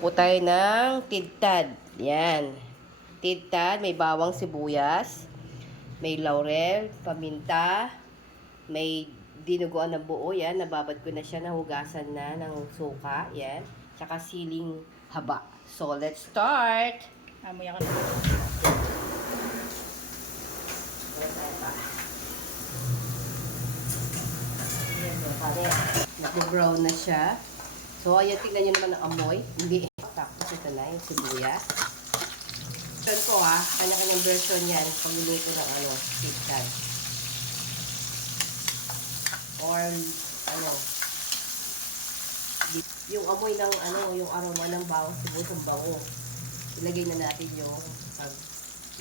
Po tayo ng tidtad. Yan. Tidtad, may bawang sibuyas, may laurel, paminta, may dinuguan na buo. Yan, nababad ko na siya, nahugasan na ng suka. Yan. Tsaka siling haba. So, let's start. Amoy ako na. Nag-brown na siya. So, ayan, tignan nyo naman ang amoy. Hindi. Tapos ito na yung sibuyas. Version ko kanya-kanyang version yan. Pagluluto ng tidtad. Or, yung amoy ng, yung aroma ng bawang sibuyas, ang bango. Ilagay na natin yung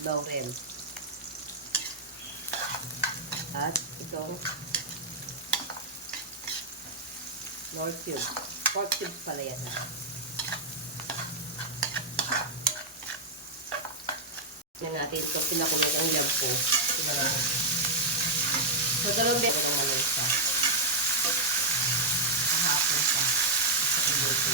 laurel. At itong Nor cube. Pork cube pala yan. Yan natin ito. Pinakulog ang yampo. So, dalawang beses ng malansa. Kahapon pa. Sa kuluto.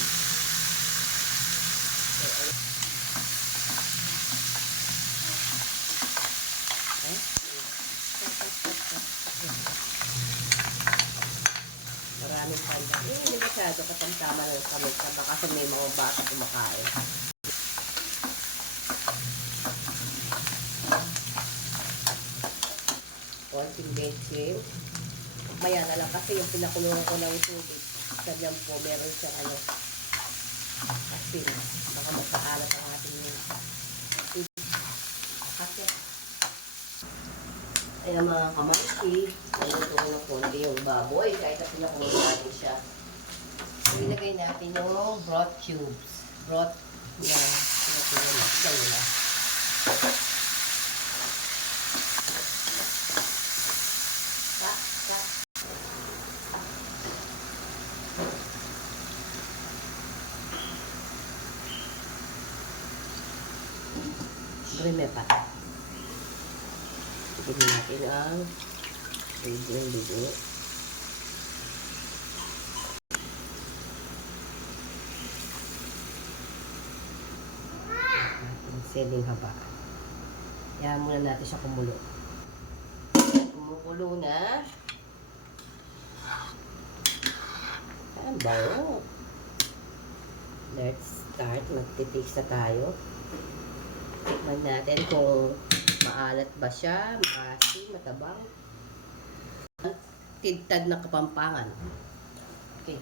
Maraming panda. Hindi masyado katamtama lang kami. Baka sa may mga bata kumakain. Konting betchin. Maya na lang kasi yung pinakulungan ko ng tubig. Sa po, meron siyang kasi baka magkaalat ang ating tubig. Kasi ayan mga kamangki, naluto ko ng konti yung baboy kahit na pinakulungan natin siya. Ilagay natin yung broth cubes. Broth na pinakulungan na. May pa. Tignan natin ang dugo. Siling haba. Yan muna natin siya kumulo. Kumukulo na. Ang bango. Let's start. Magtitiks na tayo. Tikman natin kung maalat ba siya, maasim, matabang. Tidtad na Kapampangan. Okay.